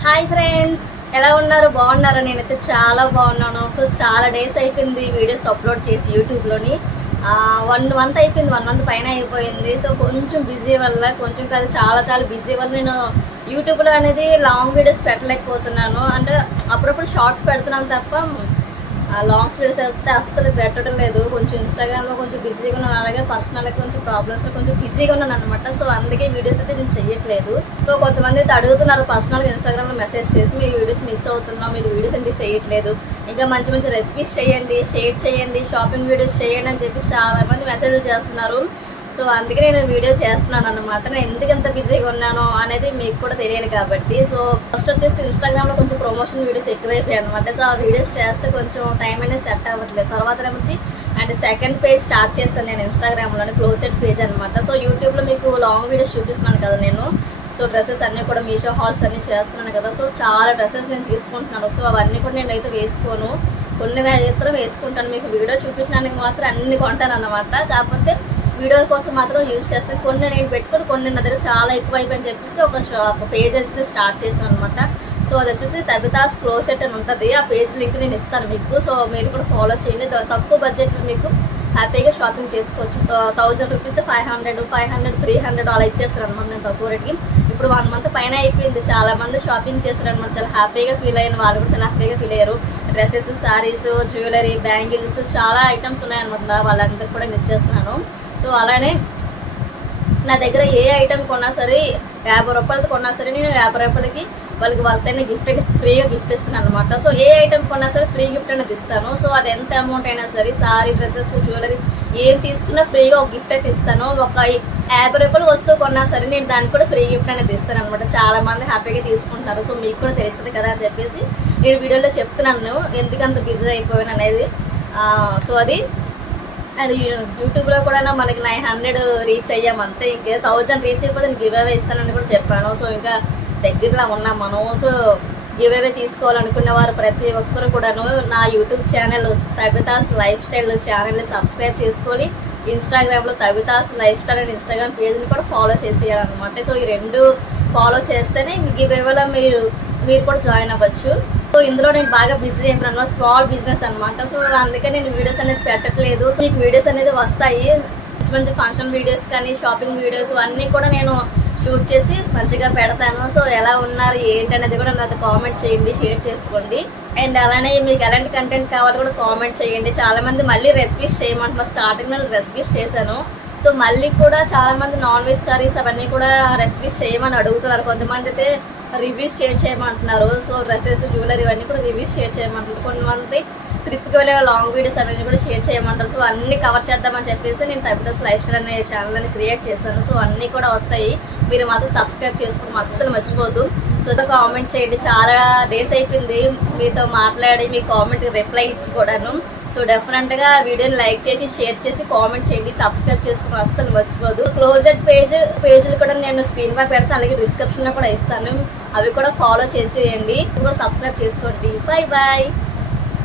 Hi friends ఎలా ఉన్నారు? బాగున్నారా? నేనైతే చాలా బాగున్నాను. సో చాలా డేస్ అయిపోయింది వీడియోస్ అప్లోడ్ చేసి యూట్యూబ్లోని. వన్ మంత్ అయిపోయింది వన్ మంత్ పైన అయిపోయింది. సో కొంచెం బిజీ వల్ల కొంచెం కాదు చాలా చాలా బిజీ వల్ల నేను యూట్యూబ్లో అనేది లాంగ్ వీడియోస్ పెట్టలేకపోతున్నాను. అంటే అప్పుడప్పుడు షార్ట్స్ పెడుతున్నాను తప్ప లాంగ్ వీడియోస్ అయితే అస్సలు పెట్టడం లేదు. కొంచెం ఇన్స్టాగ్రామ్లో కొంచెం బిజీగా ఉన్నాను. అలాగే పర్సనల్గా కొంచెం ప్రాబ్లమ్స్లో కొంచెం బిజీగా ఉన్నాను అనమాట సో అందుకే వీడియోస్ అయితే నేను చేయట్లేదు సో కొంతమంది అయితే అడుగుతున్నారు పర్సనల్గా ఇన్స్టాగ్రామ్లో మెసేజ్ చేసి మీ వీడియోస్ మిస్ అవుతున్నాం. మీరు వీడియోస్ ఎందుకు చేయట్లేదు ఇంకా మంచి మంచి రెసిపీస్ చేయండి షేర్ చేయండి షాపింగ్ వీడియోస్ చేయండి అని చెప్పి చాలా మంది మెసేజ్లు చేస్తున్నారు. సో అందుకే నేను వీడియో చేస్తున్నాను అనమాట నేను ఎందుకు ఎంత బిజీగా ఉన్నానో అనేది మీకు కూడా తెలియదు కాబట్టి. సో ఫస్ట్ వచ్చేసి ఇన్స్టాగ్రామ్లో కొంచెం ప్రమోషన్ వీడియోస్ ఎక్కువైపోయాయి అనమాట సో ఆ వీడియోస్ చేస్తే కొంచెం టైం అనేది సెట్ అవ్వట్లేదు. తర్వాత నుంచి అండ్ సెకండ్ పేజ్ స్టార్ట్ చేస్తాను నేను ఇన్స్టాగ్రామ్లోనే క్లోజెడ్ పేజ్ అనమాట సో యూట్యూబ్లో మీకు లాంగ్ వీడియోస్ చూపిస్తున్నాను కదా నేను. సో డ్రెస్సెస్ అన్నీ కూడా మీషో హాల్స్ అన్నీ చేస్తున్నాను కదా. సో చాలా డ్రెస్సెస్ నేను తీసుకుంటున్నాను. సో అవన్నీ కూడా నేను అయితే వేసుకోను. కొన్ని మాత్రం వేసుకుంటాను. మీకు వీడియో చూపించడానికి మాత్రం అన్ని కొంటాను అనమాట కాకపోతే వీడియో కోసం మాత్రం యూజ్ చేస్తాను. కొన్ని నేను పెట్టుకుని కొన్ని నా దగ్గర చాలా ఎక్కువ అయిపోయి చెప్పేసి ఒక ఒక పేజ్ అయితే స్టార్ట్ చేశాను అనమాట సో అది వచ్చేసి తబితాస్ క్లోసెట్ అని ఉంటుంది. ఆ పేజ్ లింక్ నేను ఇస్తాను మీకు. సో మీరు కూడా ఫాలో చేయండి. తక్కువ బడ్జెట్లో మీకు హ్యాపీగా షాపింగ్ చేసుకోవచ్చు. Thousand rupees five hundred five hundred three hundred అలా ఇచ్చేస్తారు అనమాట నేను తక్కువ రేట్కి. ఇప్పుడు వన్ మంత్ పైన అయిపోయింది. చాలా మంది షాపింగ్ చేస్తారు అనమాట చాలా హ్యాపీగా ఫీల్ అయిన వాళ్ళు కూడా చాలా హ్యాపీగా ఫీల్ అయ్యారు. డ్రెస్సెస్ శారీస్ జ్యువెలరీ బ్యాంగిల్స్ చాలా ఐటమ్స్ ఉన్నాయన్నమాట. వాళ్ళందరికీ కూడా నేను ఇచ్చేస్తున్నాను. సో అలానే నా దగ్గర ఏ ఐటెం కొన్నా సరే యాభై రూపాయలది కొన్నా సరే నేను యాభై రూపాయలకి వాళ్ళకి వర్త్ గిఫ్ట్ ఫ్రీగా గిఫ్ట్ ఇస్తాను అనమాట సో ఏ ఐటెం కొన్నా సరే ఫ్రీ గిఫ్ట్ అనేది ఇస్తాను. సో అది ఎంత అమౌంట్ అయినా సరే సారీ డ్రెస్సెస్ జ్యువెలరీ ఏం తీసుకున్నా ఫ్రీగా ఒక గిఫ్ట్ అయితే ఇస్తాను. ఒక యాభై రూపాయలు వస్తువు కొన్నా సరే నేను దానికి కూడా ఫ్రీ గిఫ్ట్ అనేది ఇస్తాను అనమాట చాలా మంది హ్యాపీగా తీసుకుంటారు. సో మీకు కూడా తెలుస్తుంది కదా అని చెప్పేసి నేను వీడియోలో చెప్తున్నాను. ఎందుకంత బిజీ అయిపోయాను అనేది. సో అది అండ్ యూట్యూబ్లో కూడా మనకి నైన్ హండ్రెడ్ రీచ్ అయ్యామంటే అంతే ఇంకా థౌజండ్ రీచ్ అయిపోతే నేను గివ్ అవే ఇస్తానని కూడా చెప్పాను. సో ఇంకా దగ్గరలో ఉన్నాం మనం సో గివ్ అవే తీసుకోవాలనుకున్న వారు ప్రతి ఒక్కరు కూడాను నా YouTube channel Tabitha's lifestyle ఛానల్ని సబ్స్క్రైబ్ చేసుకొని ఇన్స్టాగ్రామ్లో Tabitha's lifestyle and Instagram పేజ్ని కూడా ఫాలో చేసేయాలన్నమాట. సో ఈ రెండు ఫాలో చేస్తేనే గివ్ అవేలో మీరు మీరు కూడా జాయిన్ అవ్వచ్చు. సో ఇందులో నేను బాగా బిజీ అయిపోయాను. స్మాల్ బిజినెస్ అనమాట సో అందుకే నేను వీడియోస్ అనేది పెట్టట్లేదు. సో మీకు వీడియోస్ అనేది వస్తాయి. మంచి మంచి ఫంక్షన్ వీడియోస్ కానీ షాపింగ్ వీడియోస్ అన్నీ కూడా నేను షూట్ చేసి మంచిగా పెడతాను. సో ఎలా ఉన్నారు ఏంటి అనేది కూడా నాతో కామెంట్ చేయండి షేర్ చేసుకోండి. అండ్ అలానే మీకు ఎలాంటి కంటెంట్ కావాలో కూడా కామెంట్ చేయండి. చాలామంది మళ్ళీ రెసిపీస్ చేయమంటున్నారు. స్టార్టింగ్ నేను రెసిపీస్ చేశాను. సో మళ్ళీ కూడా చాలా మంది నాన్ వెజ్ కర్రీస్ అవన్నీ కూడా రెసిపీస్ చేయమని అడుగుతున్నారు. కొంతమంది అయితే రివ్యూస్ షేర్ చేయమంటున్నారు. సో డ్రెస్సెస్ జ్యువెలరీ ఇవన్నీ కూడా రివ్యూస్ షేర్ చేయమంటున్నారు. కొంతమంది ట్రిప్కి వెళ్ళే లాంగ్ వీడియోస్ అనేది కూడా షేర్ చేయమంటారు. సో అన్ని కవర్ చేద్దామని చెప్పేసి నేను తప్పిదస్ లైఫ్ స్టైల్ అనే ఛానల్ అని క్రియేట్ చేస్తాను సో అన్నీ కూడా వస్తాయి. మీరు మాత్రం సబ్స్క్రైబ్ చేసుకోవడం అస్సలు మర్చిపోద్దు సో కామెంట్ చేయండి. చాలా డేస్ అయిపోయింది మీతో మాట్లాడి మీ కామెంట్ రిప్లై ఇచ్చి కూడాను సో డెఫినెట్గా వీడియోని లైక్ చేసి షేర్ చేసి కామెంట్ చేయండి. సబ్స్క్రైబ్ చేసుకోవడం అస్సలు మర్చిపోదు. క్లోజెడ్ పేజ్ పేజ్లు కూడా నేను స్క్రీన్ పై పెడతాను అలాగే డిస్క్రిప్షన్లో కూడా ఇస్తాను. అవి కూడా ఫాలో చేసేయండి. కూడా సబ్స్క్రైబ్ చేసుకోండి. Bye bye